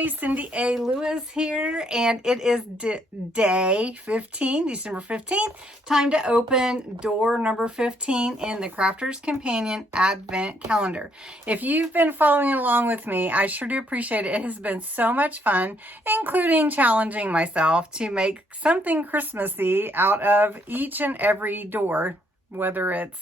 everybody, Cindy A. Lewis here, and it is day 15, December 15th. Time to open door number 15 in the Crafter's Companion Advent Calendar. If you've been following along with me, I sure do appreciate it. It has been so much fun, including challenging myself to make something Christmassy out of each and every door, whether it's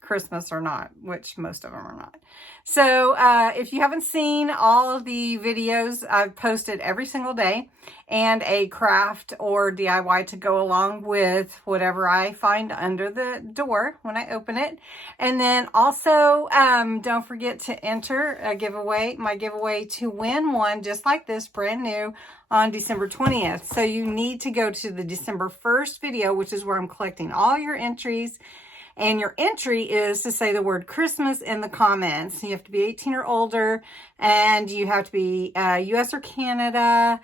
Christmas or not, which most of them are not. So if you haven't seen all of the videos, I've posted every single day, and a craft or DIY to go along with whatever I find under the door when I open it. And then also don't forget to enter a giveaway, my giveaway to win one just like this, brand new, on December 20th. So you need to go to the December 1st video, which is where I'm collecting all your entries. And your entry is to say the word Christmas in the comments. You have to be 18 or older, and you have to be US or Canada.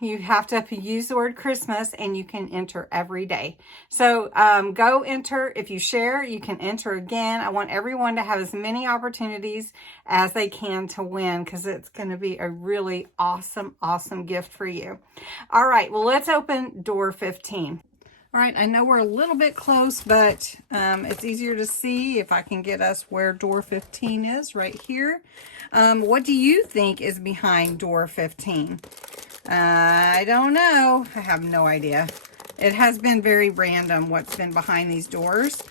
You have to use the word Christmas, and you can enter every day. So go enter. If you share, you can enter again. I want everyone to have as many opportunities as they can to win, because it's going to be a really awesome, awesome gift for you. All right, well, let's open door 15. All right, I know we're a little bit close, but it's easier to see if I can get us where door 15 is, right here. What do you think is behind door 15? I don't know. I have no idea. It has been very random what's been behind these doors.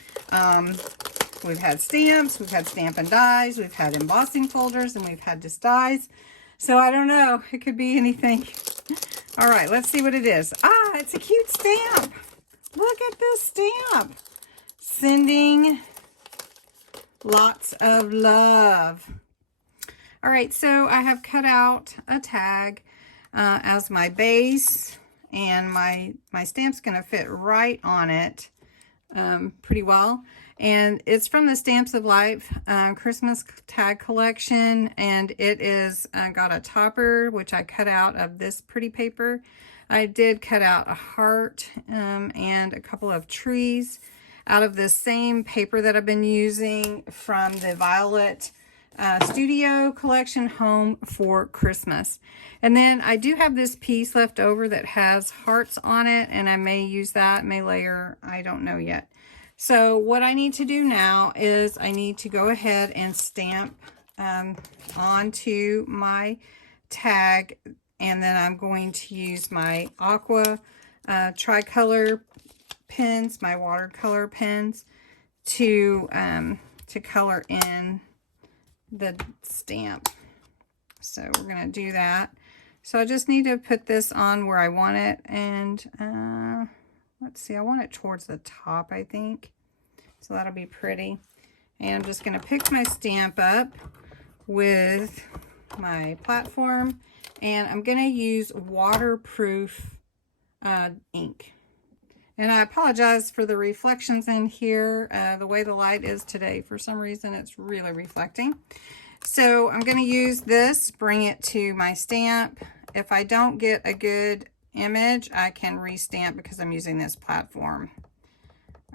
We've had stamps, we've had Stampin' Dies, we've had embossing folders, and we've had just dies. So I don't know. It could be anything. All right, let's see what it is. Ah, it's a cute stamp. Look at this stamp. Sending lots of love. All right, so I have cut out a tag as my base, and my stamp's going to fit right on it pretty well. And it's from the Stamps of Life Christmas tag collection, and it is got a topper, which I cut out of this pretty paper. I did cut out a heart and a couple of trees out of the same paper that I've been using from the Violet Studio collection, Home for Christmas. And then I do have this piece left over that has hearts on it, and I may use that, may layer, I don't know yet. So what I need to do now is I need to go ahead and stamp onto my tag. And then I'm going to use my aqua tricolor pens, my watercolor pens, to color in the stamp. So we're going to do that. So I just need to put this on where I want it. And let's see, I want it towards the top, I think. So that'll be pretty. And I'm just going to pick my stamp up with my platform. And I'm going to use waterproof ink. And I apologize for the reflections in here. The way the light is today, for some reason, it's really reflecting. So I'm going to use this, bring it to my stamp. If I don't get a good image, I can restamp because I'm using this platform.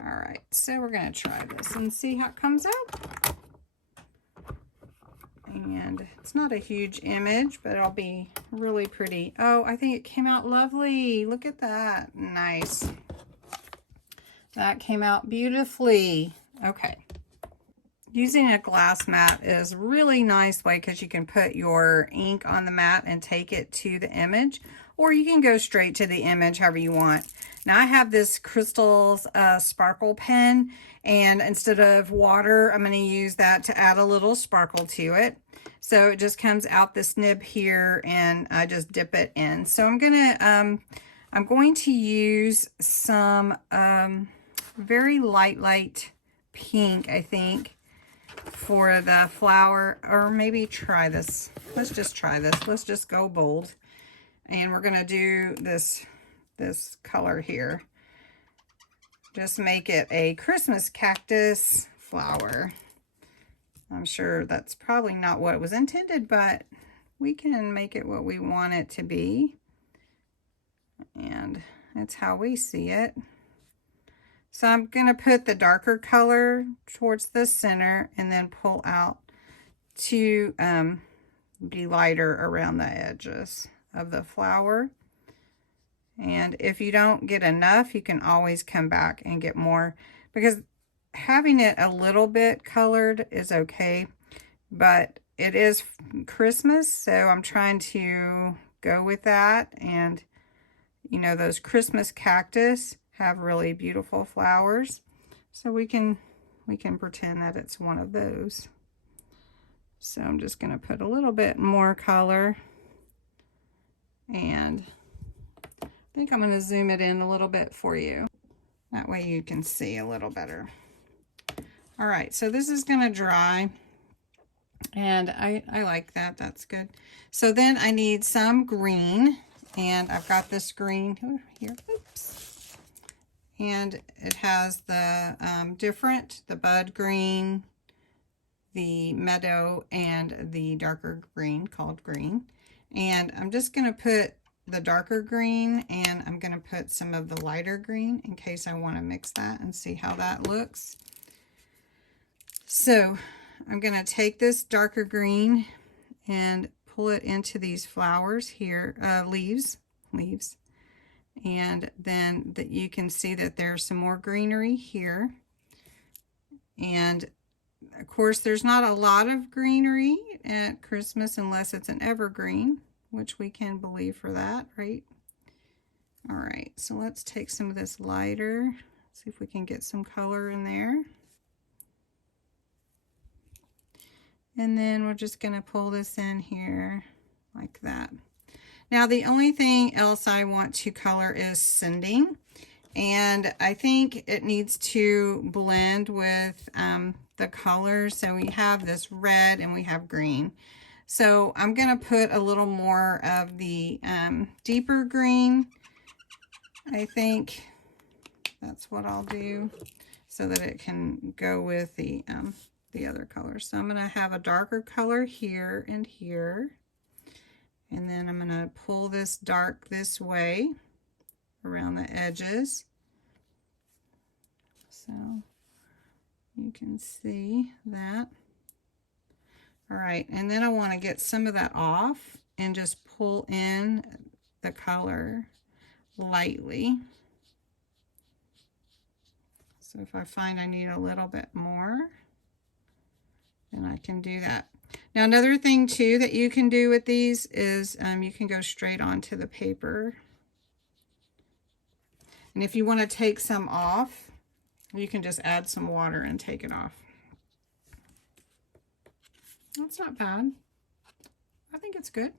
All right, so we're going to try this and see how it comes out. And it's not a huge image, but it'll be really pretty. Oh, I think it came out lovely. Look at that. Nice. That came out beautifully. Okay. Using a glass mat is a really nice way, because you can put your ink on the mat and take it to the image, or you can go straight to the image however you want. Now I have this Crystals sparkle pen, and instead of water, I'm going to use that to add a little sparkle to it. So it just comes out this nib here, and I just dip it in. So I'm going to use some very light pink, I think, for the flower, or maybe try this. Let's just try this. Let's just go bold. And we're going to do this color here. Just make it a Christmas cactus flower. I'm sure that's probably not what it was intended, but we can make it what we want it to be. And that's how we see it. So I'm going to put the darker color towards the center and then pull out to be lighter around the edges of the flower. And if you don't get enough, you can always come back and get more, because having it a little bit colored is okay, but it is Christmas, so I'm trying to go with that. And you know, those Christmas cactus have really beautiful flowers, so we can pretend that it's one of those. So I'm just going to put a little bit more color, and I think I'm going to zoom it in a little bit for you. That way you can see a little better. All right, so this is going to dry, and I like that. That's good. So then I need some green, and I've got this green here. Oops. And it has the the bud green, the meadow, and the darker green called green. And I'm just going to put the darker green, and I'm going to put some of the lighter green in case I want to mix that and see how that looks. So I'm going to take this darker green and pull it into these flowers here, leaves. And then that you can see that there's some more greenery here. And of course, there's not a lot of greenery at Christmas unless it's an evergreen, which we can believe for that, right? All right, so let's take some of this lighter, see if we can get some color in there. And then we're just going to pull this in here like that. Now, the only thing else I want to color is sending. And I think it needs to blend with the colors. So we have this red and we have green. So I'm going to put a little more of the deeper green. I think that's what I'll do so that it can go with the other colors. So I'm going to have a darker color here and here. And then I'm going to pull this dark this way around the edges. So you can see that. All right, and then I want to get some of that off and just pull in the color lightly. So if I find I need a little bit more, then I can do that. Now, another thing too that you can do with these is you can go straight onto the paper. And if you want to take some off, you can just add some water and take it off. That's not bad. I think it's good.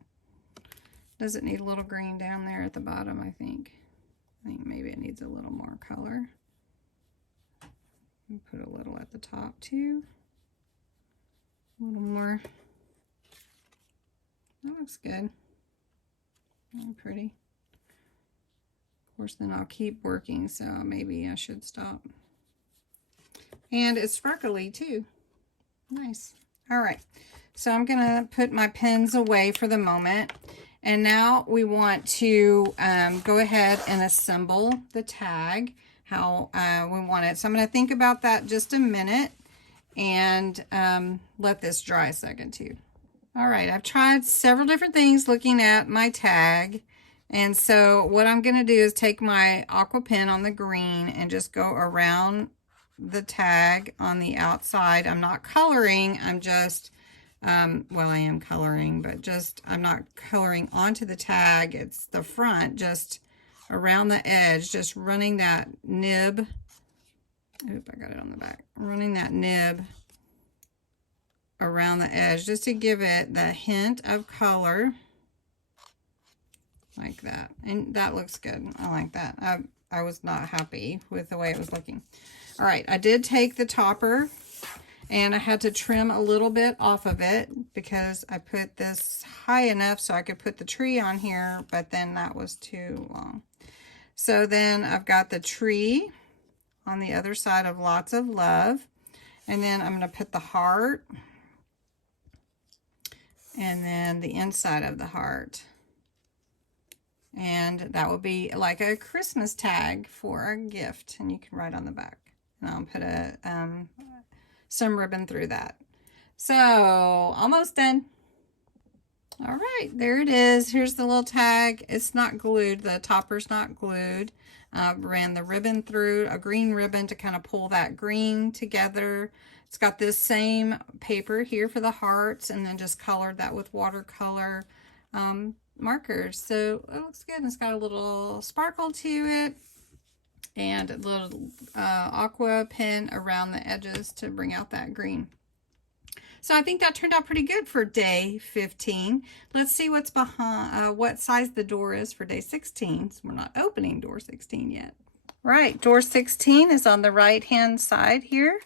Does it need a little green down there at the bottom, I think. I think maybe it needs a little more color. Put a little at the top too. A little more. That looks good. Very pretty. Of course, then I'll keep working, so maybe I should stop. And it's sparkly too. Nice. All right. So I'm going to put my pens away for the moment. And now we want to go ahead and assemble the tag how we want it. So I'm going to think about that just a minute and let this dry a second too. All right, I've tried several different things looking at my tag. And so what I'm going to do is take my aqua pen on the green and just go around the tag on the outside. I'm not coloring, I'm just, well, I am coloring, but just, I'm not coloring onto the tag. It's the front, just around the edge, just running that nib. Oop, I got it on the back. Running that nib around the edge just to give it the hint of color like that. And that looks good. I like that. I was not happy with the way it was looking. All right, I did take the topper and I had to trim a little bit off of it because I put this high enough so I could put the tree on here, but then that was too long. So then I've got the tree on the other side of Lots of Love. And then I'm going to put the heart. And then the inside of the heart. And that will be like a Christmas tag for a gift. And you can write on the back. And I'll put some ribbon through that. So, almost done. All right, there it is. Here's the little tag. It's not glued. The topper's not glued. Ran the ribbon through, a green ribbon to kind of pull that green together. It's got this same paper here for the hearts, and then just colored that with watercolor markers. So it looks good. And it's got a little sparkle to it, and a little aqua pen around the edges to bring out that green. So I think that turned out pretty good for day 15. Let's see what's behind, what size the door is for day 16. So we're not opening door 16 yet. Right, door 16 is on the right-hand side here.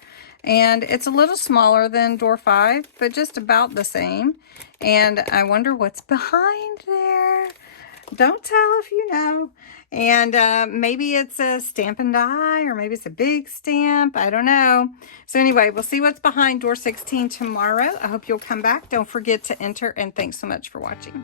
And it's a little smaller than door 5, but just about the same. And I wonder what's behind there. Don't tell if you know. And maybe it's a stamp and die, or maybe it's a big stamp. I don't know. So anyway, we'll see what's behind door 16 tomorrow. I hope you'll come back. Don't forget to enter, and thanks so much for watching.